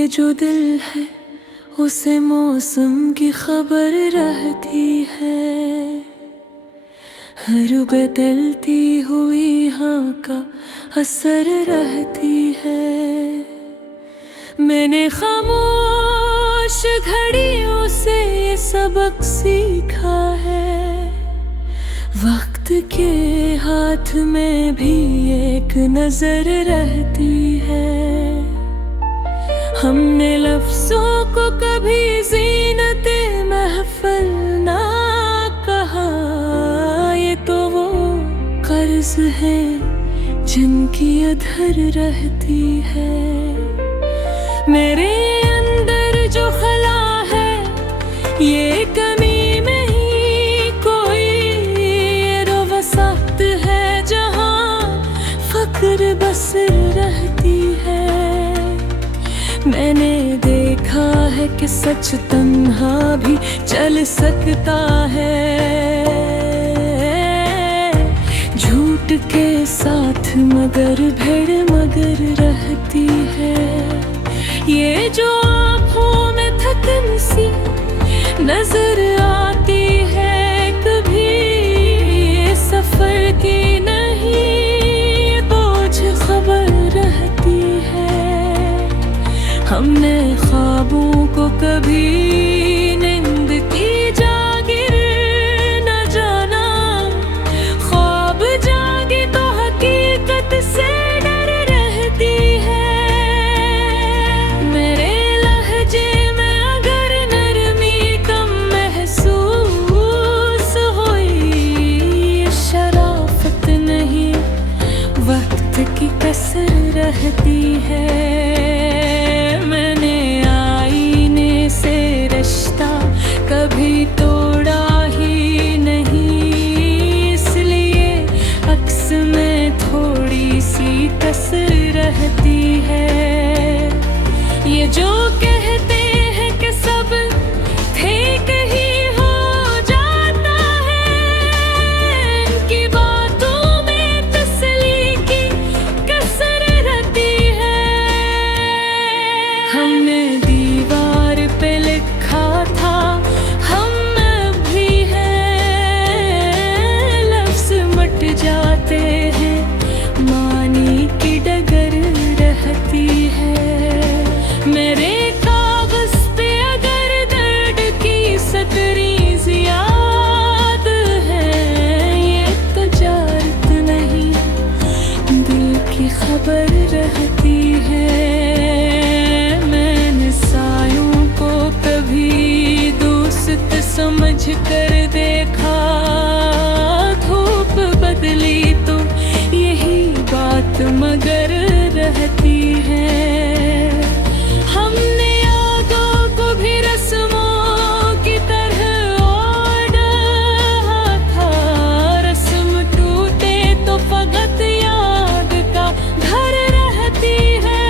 ये जो दिल है उसे मौसम की खबर रहती है। हर बदलती हुई हाँ का असर रहती है। मैंने खामोश घड़ियों से ये सबक सीखा है। वक्त के हाथ में भी एक नजर रहती है। हमने लफ्जों को कभी ज़ीनते महफिल ना कहा। ये तो वो कर्ज है जिनकी अधर रहती है। मेरे अंदर जो खला है ये कमी में ही कोई ये वसात है जहाँ फक्र बस रहती है। मैंने देखा है कि सच तन्हा भी चल सकता है। झूठ के साथ मगर भेड़ मगर रहती है। ये जो आँखों में थकन सी नजर आती है कभी सफर की नहीं बोझ खबर रहती है। हमने ख्वाबों को कभी नींद की जागिर न जाना। ख्वाब जागी तो हकीकत से डर रहती है। मेरे लहजे में अगर नरमी कम महसूस हुई शराफत नहीं वक्त की कसर रहती है। कभी तोड़ा ही नहीं इसलिए अक्स में थोड़ी सी कसर रहती है। ये जो कहते हैं कि सब ठीक ही हो जाता है इनकी बातों में तसल्ली की कसर रहती है। हमने दीवार पे लिखा था जाते हैं मानी की डगर रहती है। मेरे कागज पे अगर दर्द की सतरीज याद है ये तजारत नहीं दिल की खबर रहती है। मैंने सायों को कभी दोस्त समझ कर देखा। बदली तो यही बात मगर रहती है। हमने यादों को भी रस्मों की तरह ओढ़ा था। रस्म टूटे तो फकत याद का घर रहती है।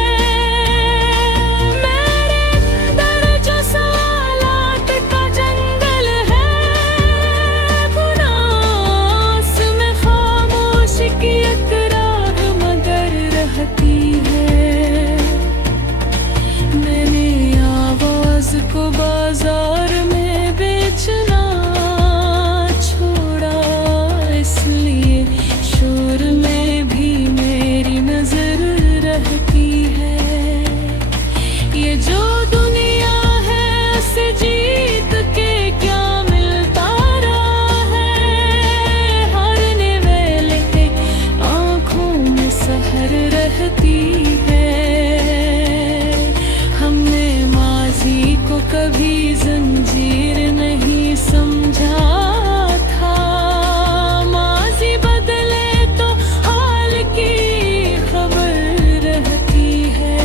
मेरे अंदर जो सवालात का जंगल है की इकरार मगर रहती है। मैंने आवाज को बाजार में बेचना छोड़ा इसलिए शोर में भी मेरी नजर रहती है। ये जो दुनिया है उसे जीत के क्या मिलता रहा है। हारने वाले के आँखों में सहर रहती है। हमने माजी को कभी जंजीर नहीं समझा था। माजी बदले तो हाल की खबर रहती है।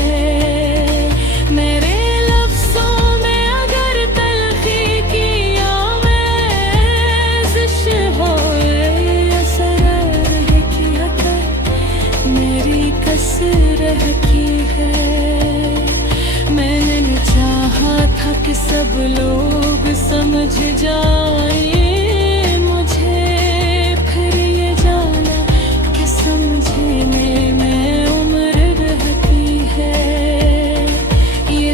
मेरे लफ्जों में अगर तलखी की आमेज़िश हो असर है कि अगर मेरी कसर रहती है। मैंने चाहा था कि सब लोग समझ जाए मुझे। फिर ये जाना कि समझने में उम्र रहती है। ये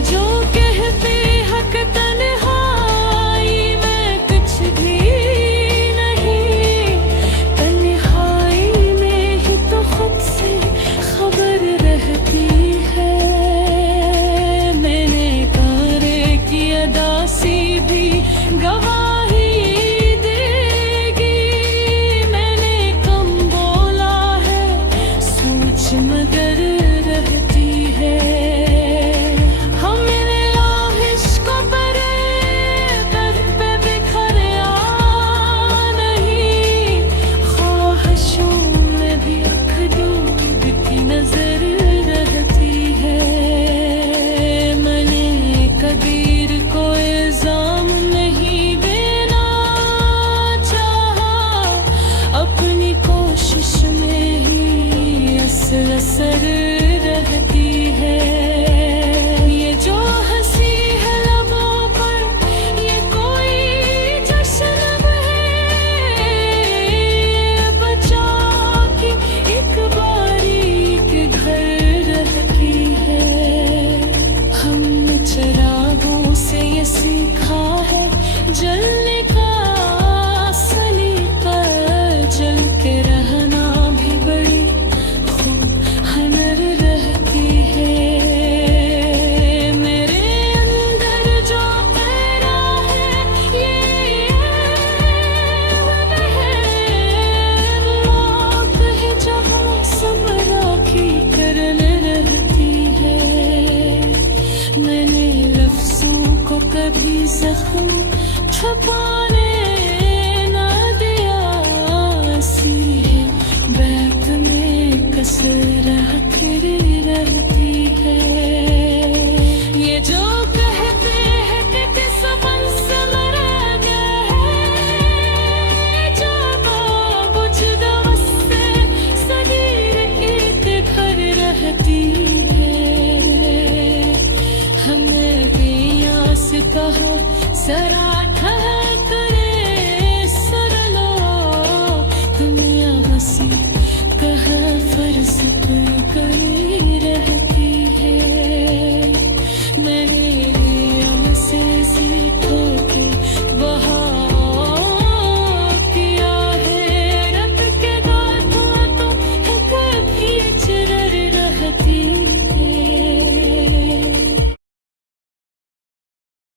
हमने चिरागों से ये सीखा है जलने का सलीका, जल के रहना भी बड़ी खूब हनर रहती है। मेरे अंदर जो पैरा है ये मौत है जहाँ सब राखी करने रहती है। मैंने लफ्जों को कभी जख्म छुपाने ना दिया, सी है बैत में कसर फिर रहती है। ये जो कहते हैं कि किस मन से मरा गया है, जागा बुझ दम से सगीर एक घर रहती है। हमने दिया से कहा जरा करे सरलो, दुनिया हंसी कहा फर्ज कर रहती है। मैंने